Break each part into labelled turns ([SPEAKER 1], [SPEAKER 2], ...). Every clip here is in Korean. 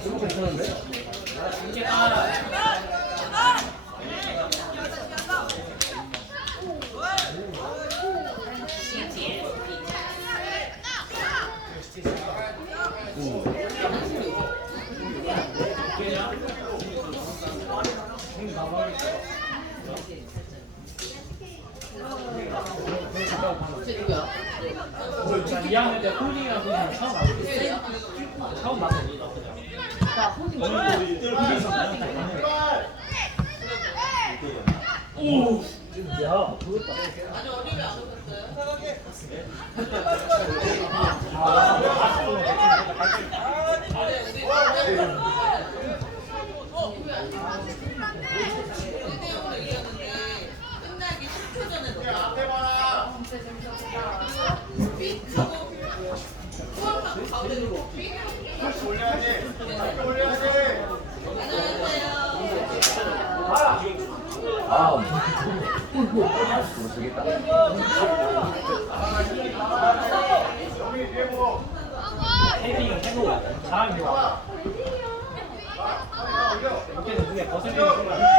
[SPEAKER 1] 아, 너무 괜찮은데?
[SPEAKER 2] 안
[SPEAKER 1] 오셨어요?
[SPEAKER 2] 헤딩 해도 잘하면 좋아. 이렇게 누가 거슬리는 순간.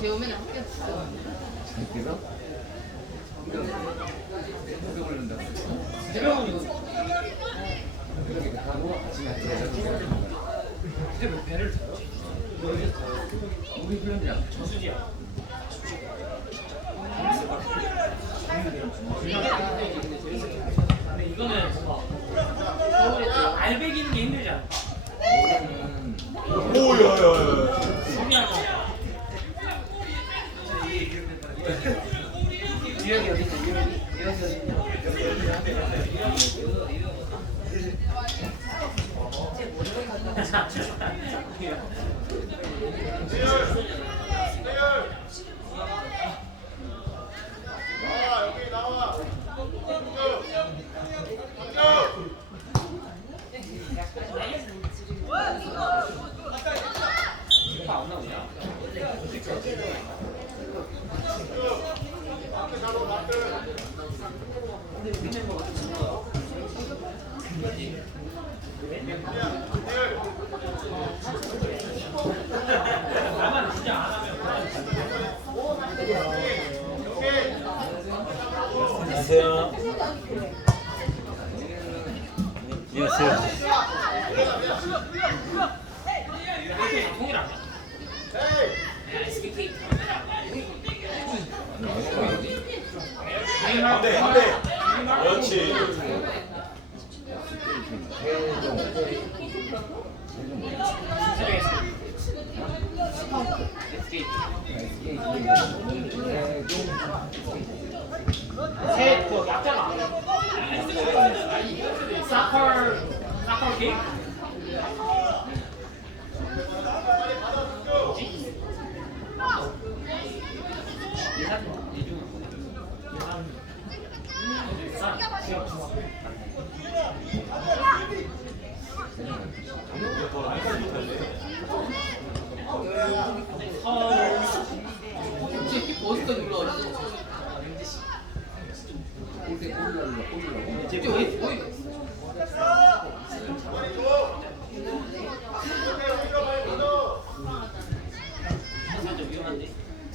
[SPEAKER 3] 재우면 학교
[SPEAKER 2] 있어. 잘 들어?
[SPEAKER 1] 유형이 어디 있어? 유형이 여기서
[SPEAKER 4] 여기서 停。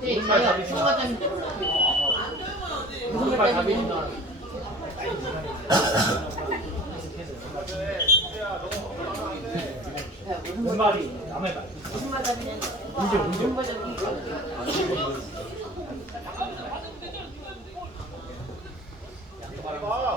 [SPEAKER 4] 네, 저요.
[SPEAKER 3] 추가장님. 무슨 말
[SPEAKER 1] 답이신가? 무슨 말이 남의 말.
[SPEAKER 3] 무슨 말 답이냐면
[SPEAKER 1] 문제 문제.
[SPEAKER 3] 양말.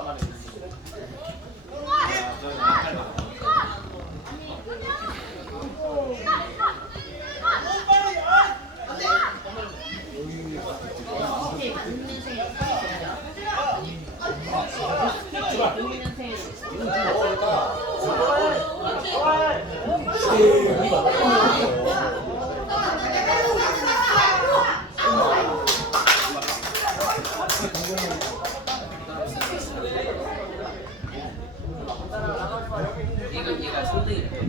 [SPEAKER 3] 이거
[SPEAKER 4] 얘가
[SPEAKER 1] 3등이래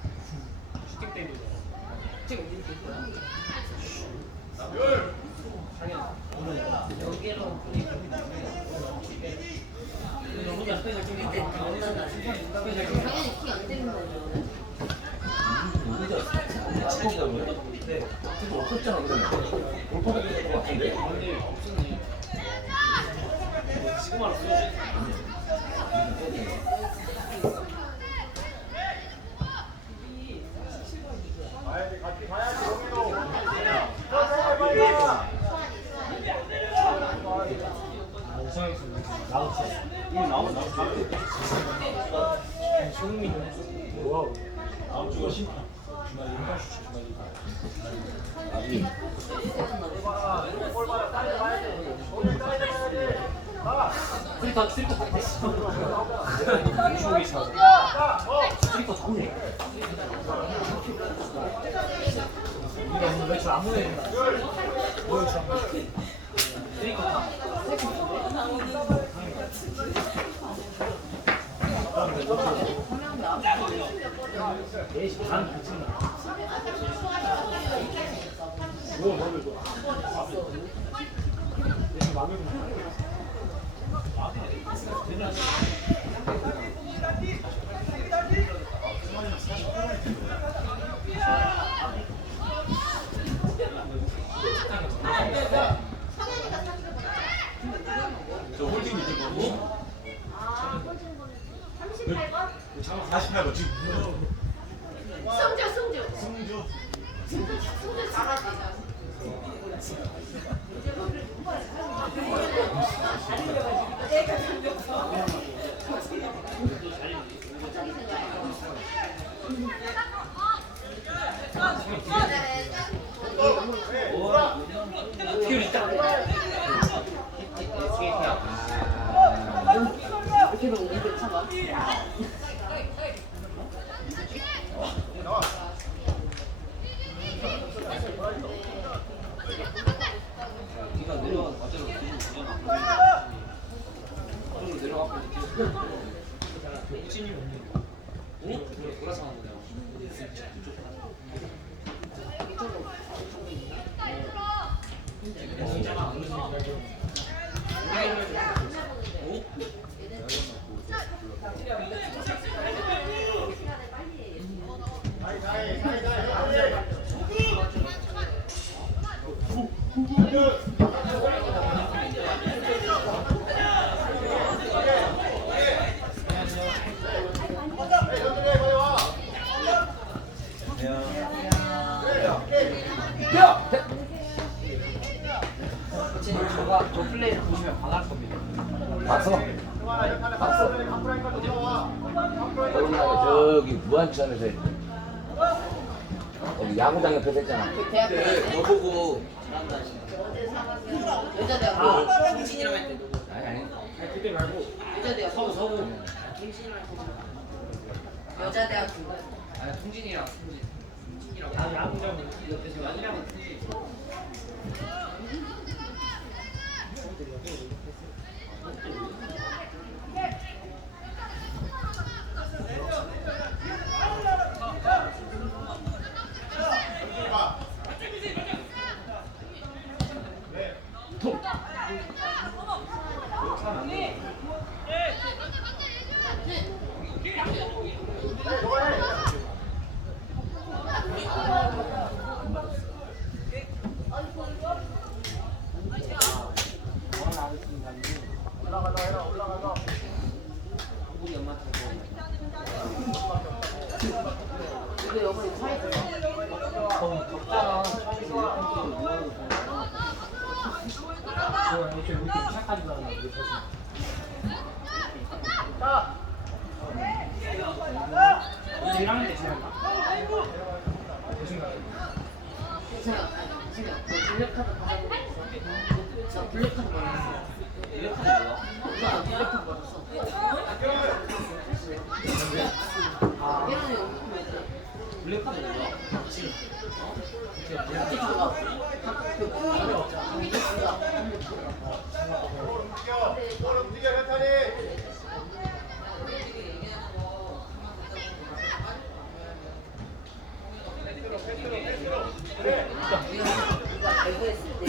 [SPEAKER 1] 슈팅 때도
[SPEAKER 4] 지금 이렇게 있어요.
[SPEAKER 2] 거죠. 잖아 그러면 볼퍼가 될것 같은데
[SPEAKER 1] 지금 알았어 우리
[SPEAKER 5] 다
[SPEAKER 1] 트리퍼 다 됐어. 중에서 트리퍼 좋네. 우리가 오늘 며칠 안 보내. 스트리터 다. 네시반 붙이는 거.
[SPEAKER 6] 뭐 먹을 저 홀딩 밑에 거
[SPEAKER 4] 아, 꼴찌는 거는 38번?
[SPEAKER 6] 48번 지금
[SPEAKER 4] 승주, 승주.
[SPEAKER 6] 승주
[SPEAKER 4] 승주, 승주 잘하지. 갑자기 생각해.
[SPEAKER 1] 기운 있다.
[SPEAKER 3] 이렇게 보면 이게 참아.
[SPEAKER 2] 네가 내려가 맞아요. 내려가. 내려가. 야구장 옆에서 했잖아.
[SPEAKER 3] 그 대학교 너 보고 여자 대학교. 김신이랑 할때 누구?
[SPEAKER 2] 아니. 아니.
[SPEAKER 1] 아니. 그때 말고.
[SPEAKER 3] 여자 대학교.
[SPEAKER 1] 서구 서구.
[SPEAKER 3] 김신이랑 했잖아. 여자 대학교. 아니 통진이랑 통진. 통진이랑
[SPEAKER 1] 다 야구장. 옆에서 야구장
[SPEAKER 3] 우리 엄마 타고 이거 여번에 차에
[SPEAKER 1] 거기 덥잖아. 그거 이렇게 우리 시작하지 말라. 우리 1학년 때 지났나? 내 생각에.
[SPEAKER 3] 생각 생각 너 블랙카드 받아보고 있어 저 블랙카드 받았어 받았어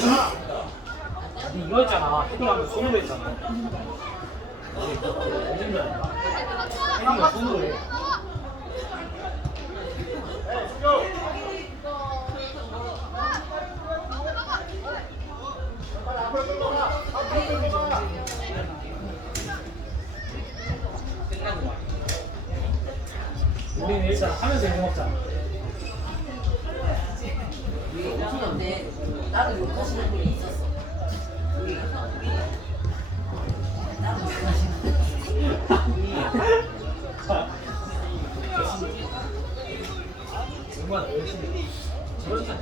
[SPEAKER 3] 아그
[SPEAKER 1] 이거 있잖아. 헤딩하면 손으로 했잖아. 우리는 일단 하면서.
[SPEAKER 3] 우리 없었는데 나도 욕하시는 분이 있었어 우
[SPEAKER 1] 얼마나 열심히. 저렇게 안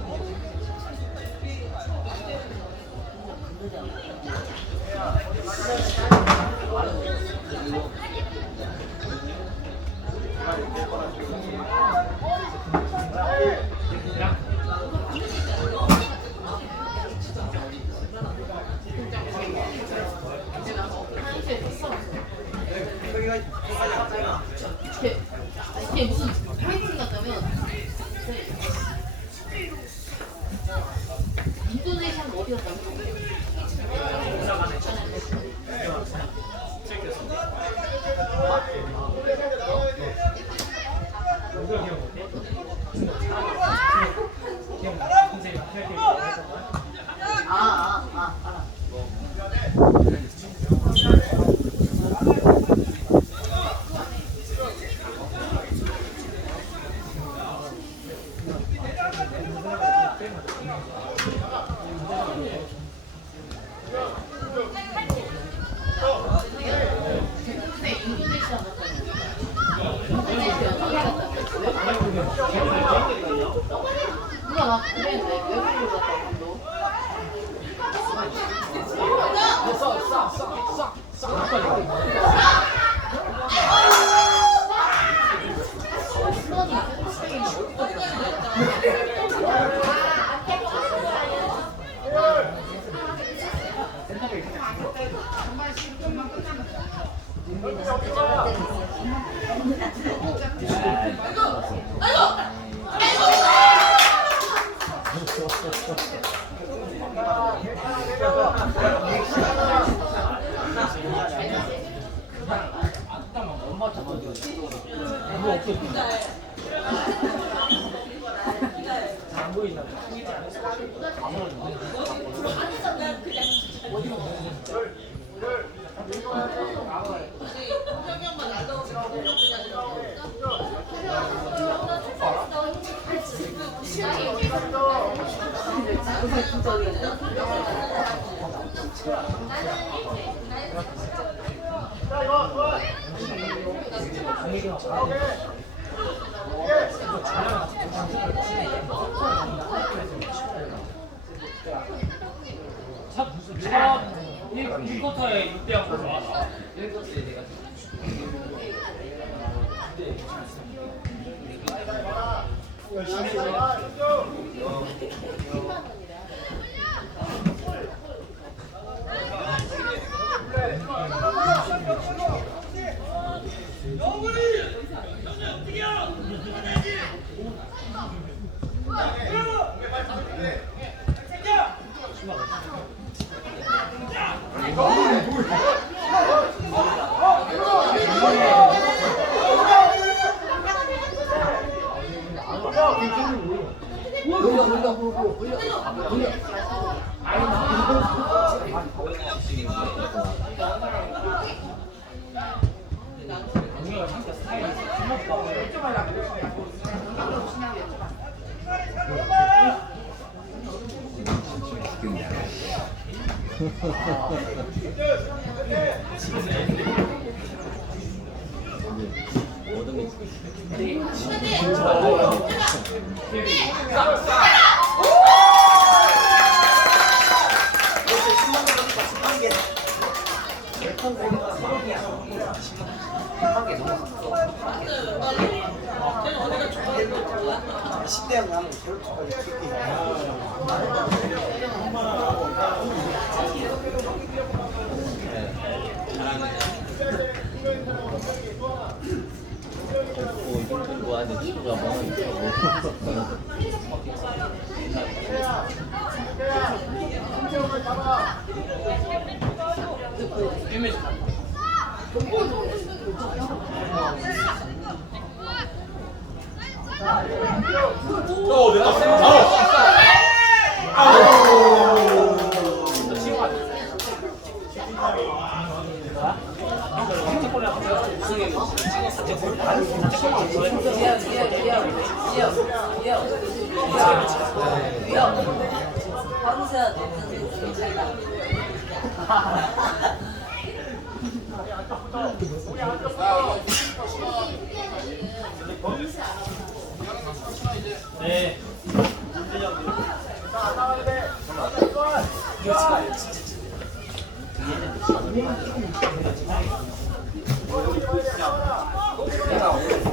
[SPEAKER 1] 안 보
[SPEAKER 4] 어이없다
[SPEAKER 1] 첫, 첫 1쿼터에 6대0 올라왔어. 동료가
[SPEAKER 2] 좋아하는 친구가 뭐 있어?
[SPEAKER 3] 어,
[SPEAKER 1] 네. 뭐야?